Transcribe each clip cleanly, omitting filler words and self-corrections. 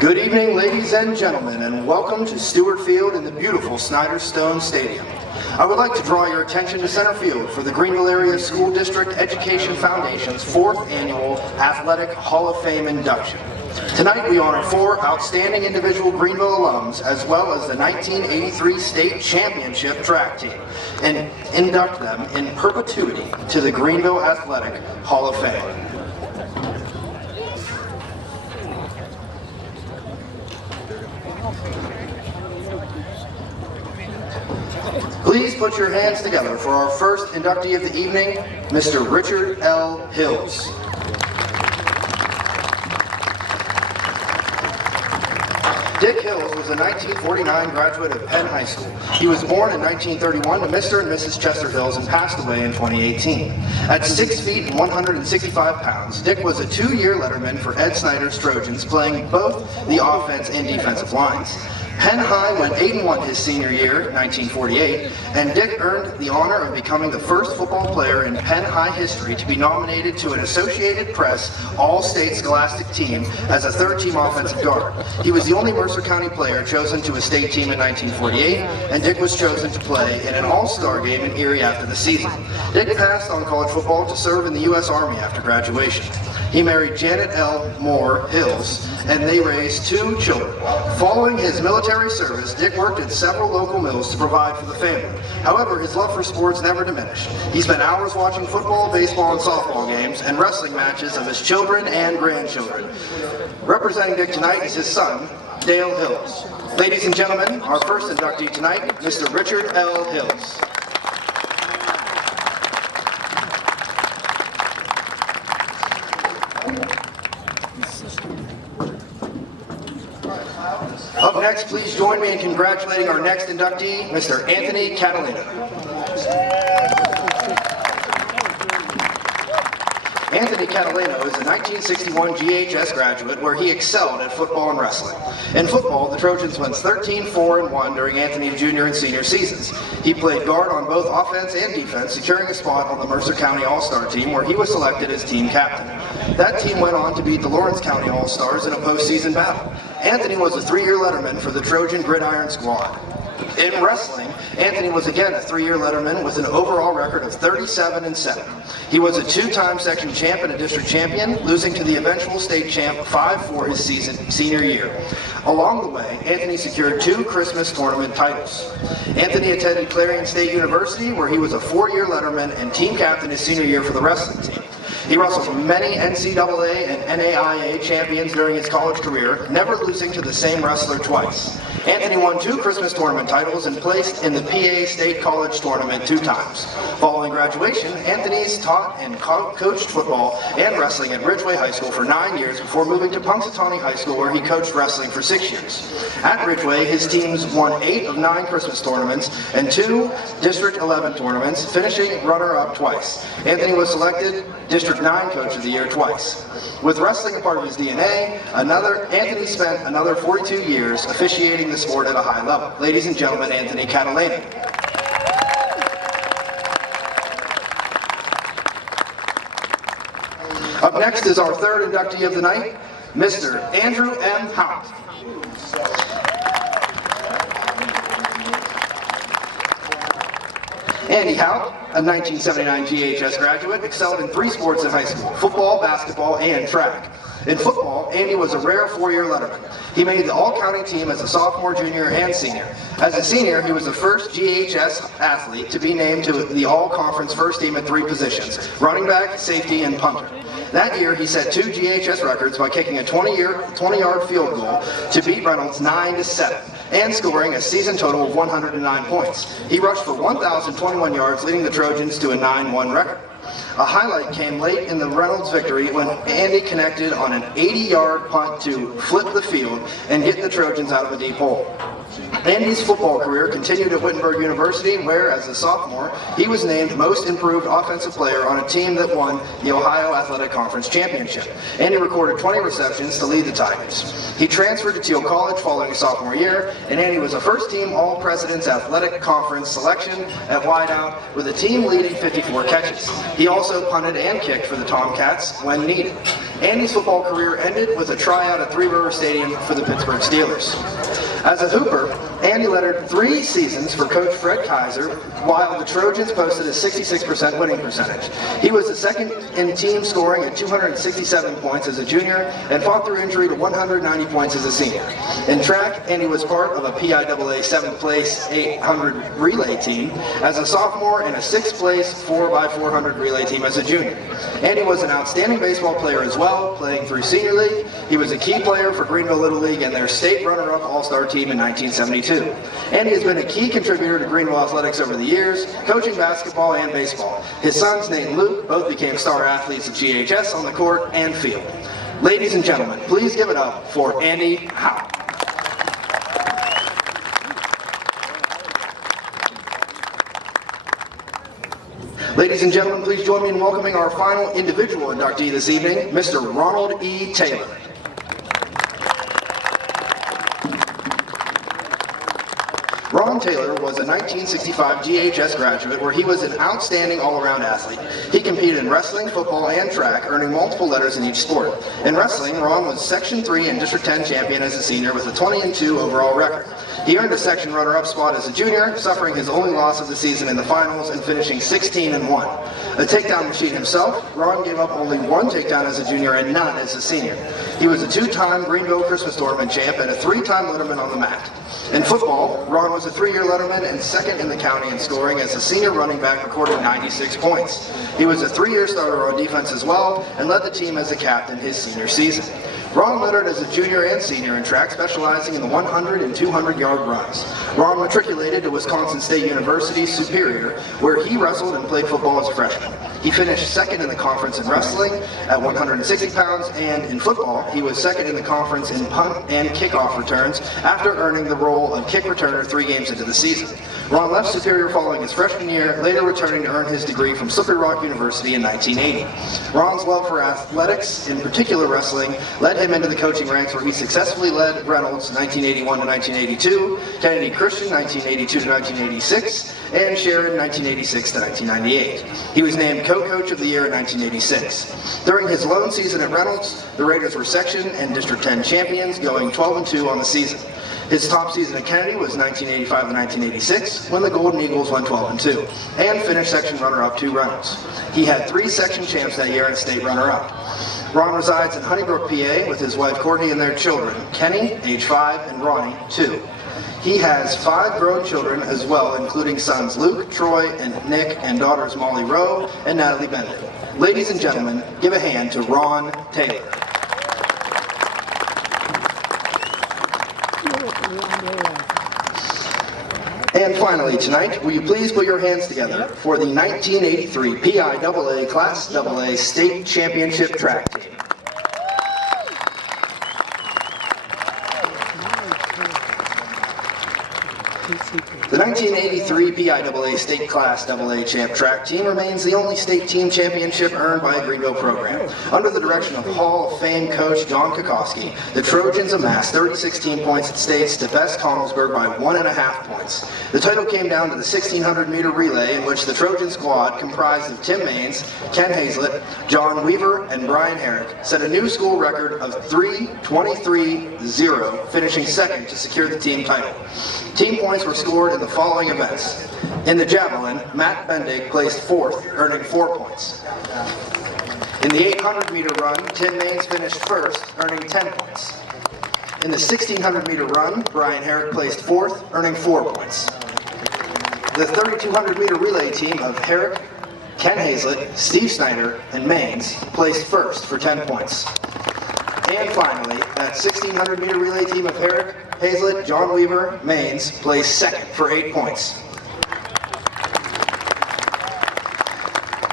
Good evening, ladies and gentlemen, and welcome to Stewart Field in the beautiful Snyder Stone Stadium. I would like to draw your attention to center field for the Greenville Area School District Education Foundation's 4th Annual Athletic Hall of Fame induction. Tonight we honor 4 outstanding individual Greenville alums as well as the 1983 State Championship track team and induct them in perpetuity to the Greenville Athletic Hall of Fame. Please put your hands together for our first inductee of the evening, Mr. Richard L. Hills. Dick Hills was a 1949 graduate of Penn High School. He was born in 1931 to Mr. and Mrs. Chester Hills and passed away in 2018. At 6 feet and 165 pounds, Dick was a 2-year letterman for Ed Snyder's Trojans, playing both the offense and defensive lines. Penn High went 8-1 his senior year, 1948, and Dick earned the honor of becoming the first football player in Penn High history to be nominated to an Associated Press All-State Scholastic team as a third-team offensive guard. He was the only Mercer County player chosen to a state team in 1948, and Dick was chosen to play in an all-star game in Erie after the season. Dick passed on college football to serve in the U.S. Army after graduation. He married Janet L. Moore Hills, and they raised 2 children. Following his military service, Dick worked at several local mills to provide for the family. However, his love for sports never diminished. He spent hours watching football, baseball, and softball games and wrestling matches of his children and grandchildren. Representing Dick tonight is his son, Dale Hills. Ladies and gentlemen, our first inductee tonight, Mr. Richard L. Hills. Up next, please join me in congratulating our next inductee, Mr. Anthony Catalina. Anthony Catalina is a 1961 GHS graduate where he excelled at football and wrestling. In football, the Trojans went 13-4-1 during Anthony's junior and senior seasons. He played guard on both offense and defense, securing a spot on the Mercer County All-Star team where he was selected as team captain. That team went on to beat the Lawrence County All-Stars in a postseason battle. Anthony was a 3-year letterman for the Trojan Gridiron Squad. In wrestling, Anthony was again a 3-year letterman with an overall record of 37-7. He was a 2-time section champ and a district champion, losing to the eventual state champ 5-4 his senior year. Along the way, Anthony secured 2 Christmas tournament titles. Anthony attended Clarion State University, where he was a 4-year letterman and team captain his senior year for the wrestling team. He wrestled many NCAA and NAIA champions during his college career, never losing to the same wrestler twice. Anthony won 2 Christmas tournament titles and placed in the PA State College Tournament 2 times. Following graduation, Anthony's taught and coached football and wrestling at Ridgeway High School for 9 years before moving to Punxsutawney High School, where he coached wrestling for 6 years. At Ridgeway, his teams won 8 of 9 Christmas tournaments and 2 District 11 tournaments, finishing runner-up twice. Anthony was selected District 9 Coach of the Year twice. With wrestling a part of his DNA, Anthony spent another 42 years officiating the sport at a high level. Ladies and gentlemen, Anthony Catalina. Up next is our third inductee of the night, Mr. Andrew M. Hount. Andy Hount, a 1979 GHS graduate, excelled in 3 sports in high school: football, basketball, and track. In football, Andy was a rare 4-year letterman. He made the all-county team as a sophomore, junior, and senior. As a senior, he was the first GHS athlete to be named to the all-conference first team at 3 positions: running back, safety, and punter. That year, he set 2 GHS records by kicking a 20-yard field goal to beat Reynolds 9-7. And scoring a season total of 109 points. He rushed for 1,021 yards, leading the Trojans to a 9-1 record. A highlight came late in the Reynolds victory when Andy connected on an 80-yard punt to flip the field and get the Trojans out of a deep hole. Andy's football career continued at Wittenberg University, where, as a sophomore, he was named Most Improved Offensive Player on a team that won the Ohio Athletic Conference Championship. Andy recorded 20 receptions to lead the Tigers. He transferred to Teal College following his sophomore year, and Andy was a first-team All-President's Athletic Conference selection at wideout, with the team leading 54 catches. He also also punted and kicked for the Tomcats when needed. Andy's football career ended with a tryout at Three River Stadium for the Pittsburgh Steelers. As a hooper, Andy lettered 3 seasons for Coach Fred Kaiser, while the Trojans posted a 66% winning percentage. He was the second in team scoring at 267 points as a junior and fought through injury to 190 points as a senior. In track, Andy was part of a PIAA 7th place 800 relay team as a sophomore and a 6th place 4x400 relay team as a junior. Andy was an outstanding baseball player as well, playing through senior league. He was a key player for Greenville Little League and their state runner-up all-star team in 1972. Andy has been a key contributor to Greenville athletics over the years, coaching basketball and baseball. His sons, Nate and Luke, both became star athletes at GHS on the court and field. Ladies and gentlemen, please give it up for Andy Howe. Ladies and gentlemen, please join me in welcoming our final individual inductee this evening, Mr. Ronald E. Taylor. Ron Taylor was a 1965 GHS graduate where he was an outstanding all-around athlete. He competed in wrestling, football, and track, earning multiple letters in each sport. In wrestling, Ron was Section 3 and District 10 champion as a senior with a 20-2 overall record. He earned a section runner-up spot as a junior, suffering his only loss of the season in the finals and finishing 16-1. A takedown machine himself, Ron gave up only 1 takedown as a junior and none as a senior. He was a 2-time Greenville Christmas Tournament champ and a 3-time Letterman on the mat. In football, Ron was a 3-year Letterman and second in the county in scoring as a senior running back, recording 96 points. He was a 3-year starter on defense as well and led the team as a captain his senior season. Ron lettered as a junior and senior in track, specializing in the 100 and 200-yard runs. Ron matriculated to Wisconsin State University Superior, where he wrestled and played football as a freshman. He finished second in the conference in wrestling at 160 pounds, and in football, he was second in the conference in punt and kickoff returns after earning the role of kick returner 3 games into the season. Ron left Superior following his freshman year, later returning to earn his degree from Slippery Rock University in 1980. Ron's love for athletics, in particular wrestling, led him into the coaching ranks where he successfully led Reynolds 1981 to 1982, Kennedy Christian 1982 to 1986, and Sharon 1986 to 1998. He was named co-coach of the year in 1986. During his lone season at Reynolds, the Raiders were section and District 10 champions, going 12-2 on the season. His top season at Kennedy was 1985 and 1986, when the Golden Eagles won 12-2, and finished section runner-up to Reynolds. He had 3 section champs that year and state runner-up. Ron resides in Honeybrook, PA, with his wife Courtney and their children, Kenny, age 5, and Ronnie, 2. He has 5 grown children as well, including sons Luke, Troy, and Nick, and daughters Molly Rowe and Natalie Bennett. Ladies and gentlemen, give a hand to Ron Taylor. And finally tonight, will you please put your hands together for the 1983 PIAA Class AA State Championship Track Team. The 1983 PIAA State Class AA Champ Track Team remains the only state team championship earned by a Greenville program. Under the direction of Hall of Fame coach John Kokoski, the Trojans amassed 36 team points at states to best Connellsburg by 1.5 points. The title came down to the 1600-meter relay, in which the Trojan squad, comprised of Tim Maines, Ken Hazlett, John Weaver, and Brian Herrick, set a new school record of 3:23.0, finishing second to secure the team title. Team points were scored in the following events. In the javelin, Matt Bendig placed 4th, earning 4 points. In the 800-meter run, Tim Maines finished 1st, earning 10 points. In the 1600-meter run, Brian Herrick placed 4th, earning 4 points. The 3200-meter relay team of Herrick, Ken Hazlett, Steve Snyder, and Maines placed 1st for 10 points. And finally, that 1600-meter relay team of Herrick, Hazlett, John Weaver, Maines placed 2nd for 8 points.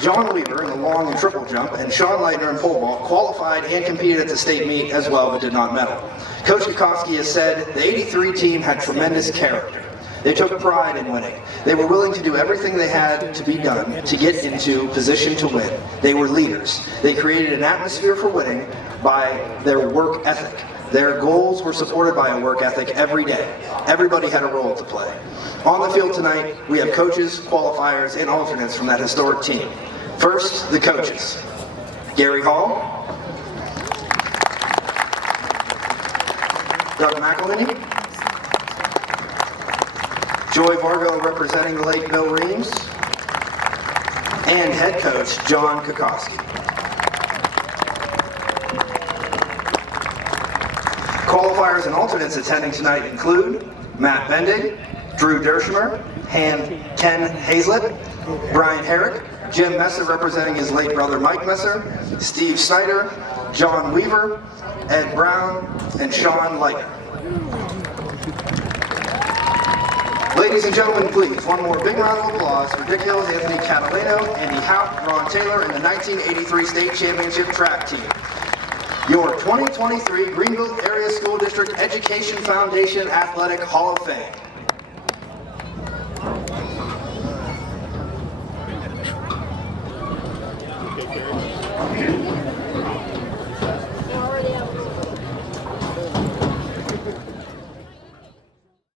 John Weaver in the long and triple jump and Sean Leitner in pole vault qualified and competed at the state meet as well, but did not medal. Coach Kokoski has said the 83 team had tremendous character. They took pride in winning. They were willing to do everything they had to be done to get into position to win. They were leaders. They created an atmosphere for winning by their work ethic. Their goals were supported by a work ethic every day. Everybody had a role to play. On the field tonight, we have coaches, qualifiers, and alternates from that historic team. First, the coaches. Gary Hall, Doug McElhinney, Joy Vargo representing the late Bill Reams, and head coach John Kokoski. Qualifiers and alternates attending tonight include Matt Bendig, Drew Dershimer, Ken Hazlett, Brian Herrick, Jim Messer representing his late brother Mike Messer, Steve Snyder, John Weaver, Ed Brown, and Sean Leiter. Ladies and gentlemen, please, one more big round of applause for Dick Hills, Anthony Catalano, Andy Houck, Ron Taylor, and the 1983 State Championship track team. Your 2023 Greenville Area School District Education Foundation Athletic Hall of Fame.